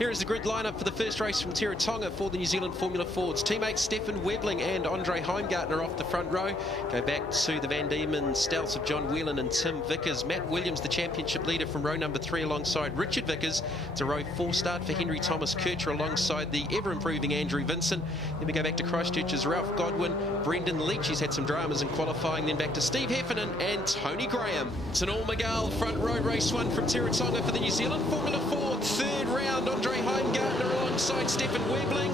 Here is the grid lineup for the first race from Teretonga for the New Zealand Formula Fords. Teammates Stefan Webling and Andre Heimgartner off the front row. Go back to the Van Diemen Stouts of John Whelan and Tim Vickers. Matt Williams, the championship leader, from row number 3 alongside Richard Vickers. It's a row 4 start for Henry Thomas Kircher alongside the ever-improving Andrew Vincent. Then we go back to Christchurch's Ralph Godwin, Brendan Leach. He's had some dramas in qualifying. Then back to Steve Heffernan and Tony Graham. It's an all-Miguel front row race 1 from Teretonga for the New Zealand Formula Ford. Third round, Andre Heimgartner alongside Stefan Webling,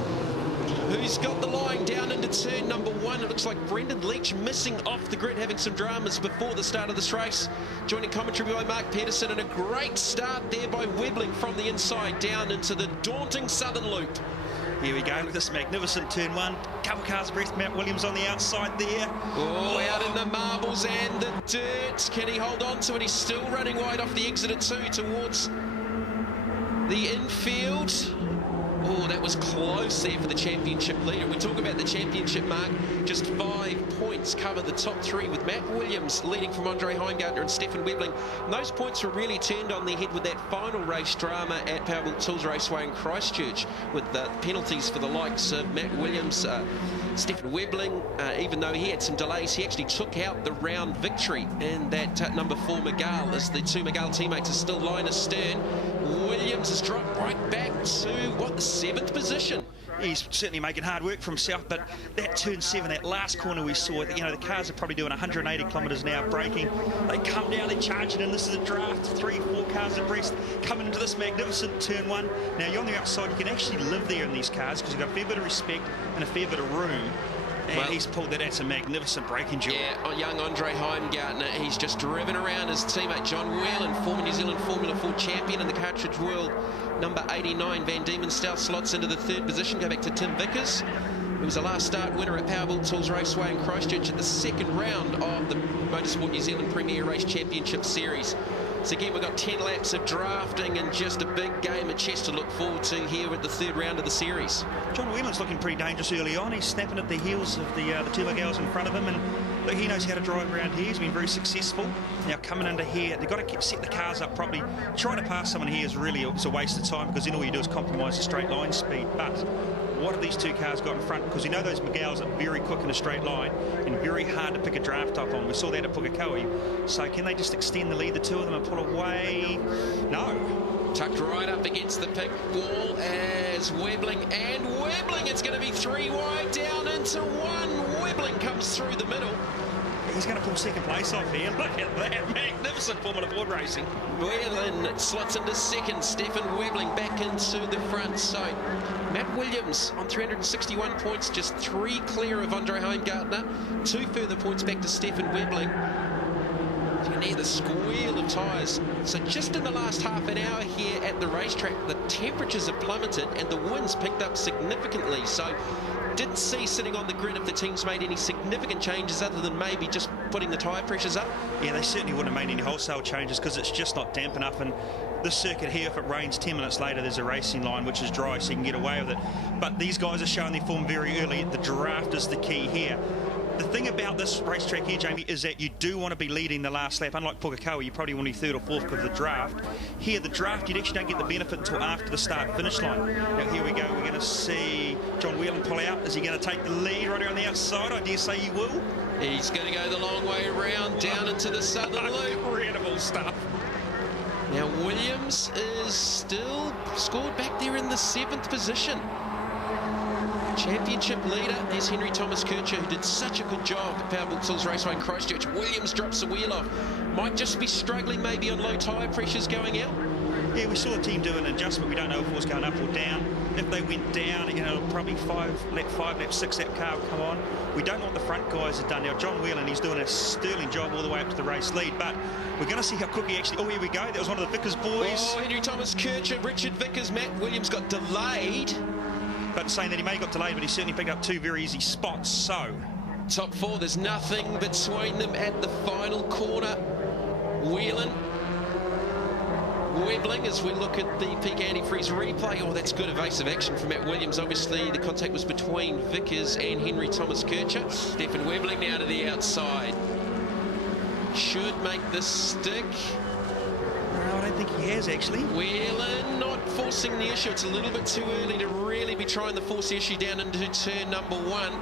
who's got the line down into turn number 1. It looks like Brendan Leach missing off the grid, having some dramas before the start of this race. Joining commentary by Mark Pedersen, and a great start there by Webling from the inside down into the daunting Southern Loop. Here we go, look at this magnificent turn 1. Couple cars abreast, Matt Williams on the outside there. Oh, out in the marbles and the dirt. Can he hold on to it? He's still running wide off the exit at 2 towards the infield. Oh, that was close there for the championship leader. We talk about the championship mark. Just 5 points cover the top 3, with Matt Williams leading from Andre Heimgartner and Stefan Webling. And those points were really turned on their head with that final race drama at Powerbuilt Tools Raceway in Christchurch, with the penalties for the likes of Matt Williams, Stefan Webling. Even though he had some delays, he actually took out the round victory. And that number 4 Miguel, as the 2 Miguel teammates are still line astern. Williams has dropped right back to, what, the 7th position. He's certainly making hard work for himself, but that turn 7, that last corner we saw, you know, the cars are probably doing 180 kilometres an hour braking. They come down, they charge it in. This is a draft, 3, 4 cars abreast coming into this magnificent turn 1. Now, you're on the outside, you can actually live there in these cars because you've got a fair bit of respect and a fair bit of room. And well, he's pulled that out, some magnificent braking job. Yeah, young Andre Heimgartner, he's just driven around his teammate John Whelan, former New Zealand Formula Ford champion in the Cartridge World, number 89. Van Diemen Stout slots into the 3rd position. Go back to Tim Vickers, who was a last start winner at Powerbuilt Tools Raceway in Christchurch at the 2nd round of the Motorsport New Zealand Premier Race Championship Series. So again, we've got 10 laps of drafting and just a big game of chess to look forward to here at the 3rd round of the series. John Whelan's looking pretty dangerous early on. He's snapping at the heels of the 2 Miguels in front of him, and look, he knows how to drive around here. He's been very successful. Now coming under here, they've got to set the cars up properly. Trying to pass someone here is really a waste of time, because then all you do is compromise the straight line speed. But what have these 2 cars got in front? Because you know those Miguels are very quick in a straight line and very hard to pick a draft up on. We saw that at Pukekohe. So can they just extend the lead, the 2 of them, and pull away? No. Tucked right up against the pit wall as Webling, and Webling, it's going to be 3 wide down into 1. Webling comes through the middle. He's going to pull 2nd place off here. Look at that magnificent Formula Ford racing. Whelan slots into 2nd. Stefan Webling back into the front. So Matt Williams on 361 points, just 3 clear of Andre Heimgartner. 2 further points back to Stefan Webling. You can hear the squeal of tyres. So just in the last half an hour here at the racetrack, the temperatures have plummeted and the winds picked up significantly. So didn't see sitting on the grid if the team's made any significant changes other than maybe just putting the tyre pressures up. Yeah, they certainly wouldn't have made any wholesale changes because it's just not damp enough. And this circuit here, if it rains 10 minutes later, there's a racing line which is dry, so you can get away with it. But these guys are showing their form very early. The draft is the key here. The thing about this racetrack here, Jamie, is that you do want to be leading the last lap. Unlike Pukekohe, you probably want to be 3rd or 4th because of the draft. Here, the draft, you actually don't get the benefit until after the start-finish line. Now, here we go. We're going to see John Whelan pull out. Is he going to take the lead right around the outside? I dare say he will. He's going to go the long way around, down into the Southern Loop. Incredible stuff. Now, Williams is still scored back there in the 7th position. Championship leader is Henry Thomas Kircher, who did such a good job at Powerbuilt Tools Raceway in Christchurch. Williams drops the wheel off. Might just be struggling maybe on low tyre pressures going out. Yeah, we saw the team do an adjustment. We don't know if it was going up or down. If they went down, you know, probably 5 lap 6 lap car will come on. We don't know what the front guys have done. Now, John Whelan, he's doing a sterling job all the way up to the race lead, but we're going to see how quick he actually... Oh, here we go. That was one of the Vickers boys. Oh, Henry Thomas Kircher, Richard Vickers, Matt Williams got delayed. But saying that he may have got delayed, but he certainly picked up 2 very easy spots. So top 4, there's nothing between them at the final corner. Whelan, Webling, as we look at the peak antifreeze replay. Oh, that's good evasive action from Matt Williams. Obviously, the contact was between Vickers and Henry Thomas Kircher. Stefan Webling now to the outside. Should make this stick. No, I don't think he has, actually. Whelan not forcing the issue. It's a little bit too early to really be trying to force the issue down into turn number 1.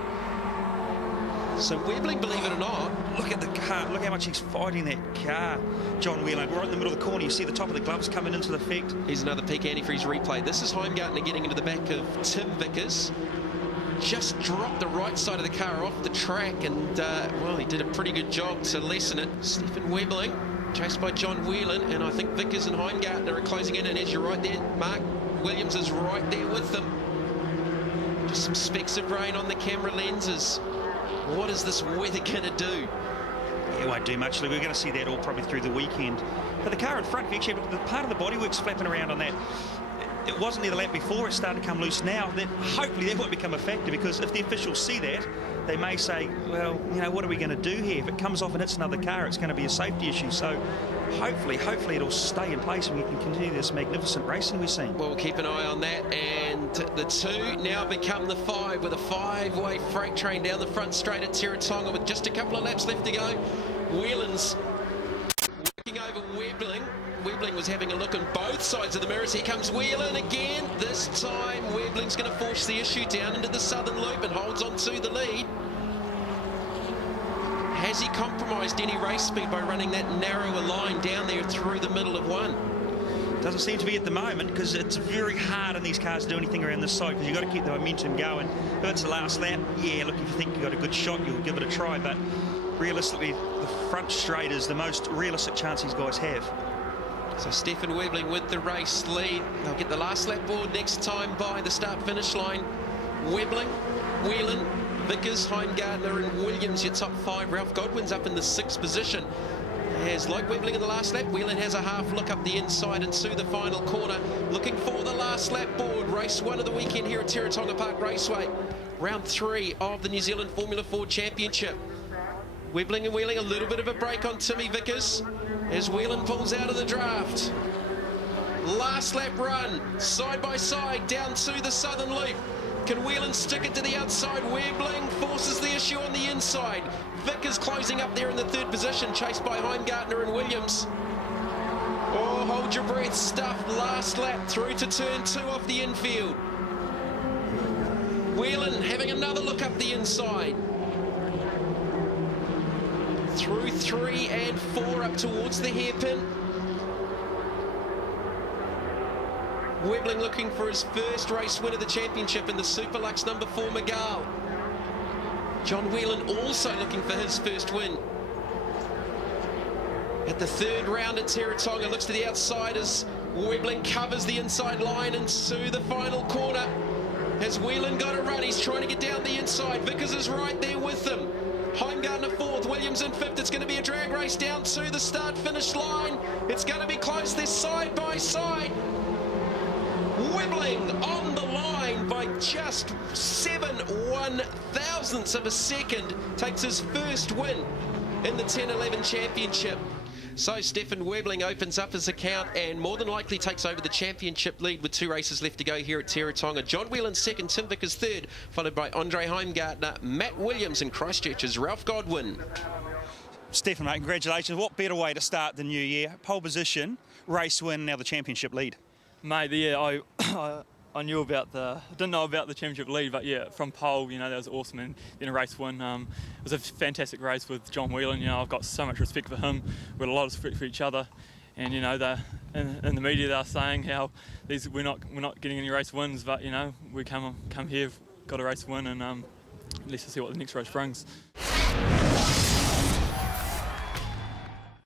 So Webbling, believe it or not. Look at the car. Look how much he's fighting that car. John Whelan, right in the middle of the corner. You see the top of the gloves coming into effect. Here's another peek antifreeze replay. This is Heimgartner getting into the back of Tim Vickers. Just dropped the right side of the car off the track, and well, he did a pretty good job to lessen it. Stephen Webbling chased by John Whelan, and I think Vickers and Heimgartner are closing in, and as you're right there, Mark Williams is right there with them. Just some specks of rain on the camera lenses. What is this weather going to do? It won't do much. We're going to see that all probably through the weekend. But the car in front, if you actually look at the part of the bodywork's flapping around on that. It wasn't there the lap before, it's starting to come loose now. That hopefully that won't become a factor, because if the officials see that, they may say, well, you know, what are we going to do here? If it comes off and hits another car, it's going to be a safety issue. So hopefully it'll stay in place and we can continue this magnificent racing we're seeing. Well, we'll keep an eye on that. And the 2 now become the 5, with a 5-way freight train down the front straight at Teretonga with just a couple of laps left to go. Whelan's working over Webbling. Webbling was having a look on both sides of the mirrors. Here comes Whelan again. This time Webbling's going to force the issue down into the southern loop and holds on to the lead. Has he compromised any race speed by running that narrower line down there through the middle of 1? Doesn't seem to be at the moment, because it's very hard on these cars to do anything around this side, because you've got to keep the momentum going. If it's the last lap, yeah, look, if you think you've got a good shot, you'll give it a try, but realistically, the front straight is the most realistic chance these guys have. So Stephen Webbling with the race lead. They'll get the last lap board next time by the start-finish line. Webbling, Whelan, Vickers, Heimgartner and Williams, your top 5. Ralph Godwin's up in the 6th position. As like Webbling in the last lap, Whelan has a half look up the inside into the final corner, looking for the last lap board. Race 1 of the weekend here at Teretonga Park Raceway. Round 3 of the New Zealand Formula 4 Championship. Webbling and Wheeling, a little bit of a break on Timmy Vickers as Whelan pulls out of the draft. Last lap run, side by side, down to the southern loop. Can Whelan stick it to the outside? Webbling forces the issue on the inside. Vickers closing up there in the 3rd position, chased by Heimgartner and Williams. Oh, hold your breath stuff. Last lap through to turn 2 off the infield. Whelan having another look up the inside. Through 3 and 4 up towards the hairpin. Webbling looking for his first race win of the championship in the Superlux number 4 Miguel. John Whelan also looking for his first win. At the 3rd round at Teretonga, looks to the outside as Webbling covers the inside line into the final corner. Has Whelan got a run? He's trying to get down the inside. Vickers is right there with them. Heimgartner 4th, Williams in 5th. It's going to be a drag race down to the start-finish line. It's going to be close. They're side by side. Webbling on the line by just 7 1/1000ths of a second. Takes his first win in the 10-11 championship. So Stephen Webbling opens up his account and more than likely takes over the championship lead with 2 races left to go here at Teretonga. John Whelan 2nd, Tim Vickers 3rd, followed by Andre Heimgartner, Matt Williams, and Christchurch's Ralph Godwin. Stephen, mate, congratulations. What better way to start the new year? Pole position, race win, now the championship lead. Mate, yeah, I knew about I didn't know about the championship lead, but yeah, from pole, you know, that was awesome, and then a race win. It was a fantastic race with John Whelan. You know, I've got so much respect for him. We've got a lot of respect for each other, and you know, in the media they're saying how we're not getting any race wins, but you know, we come here, got a race win, and let's see what the next race brings.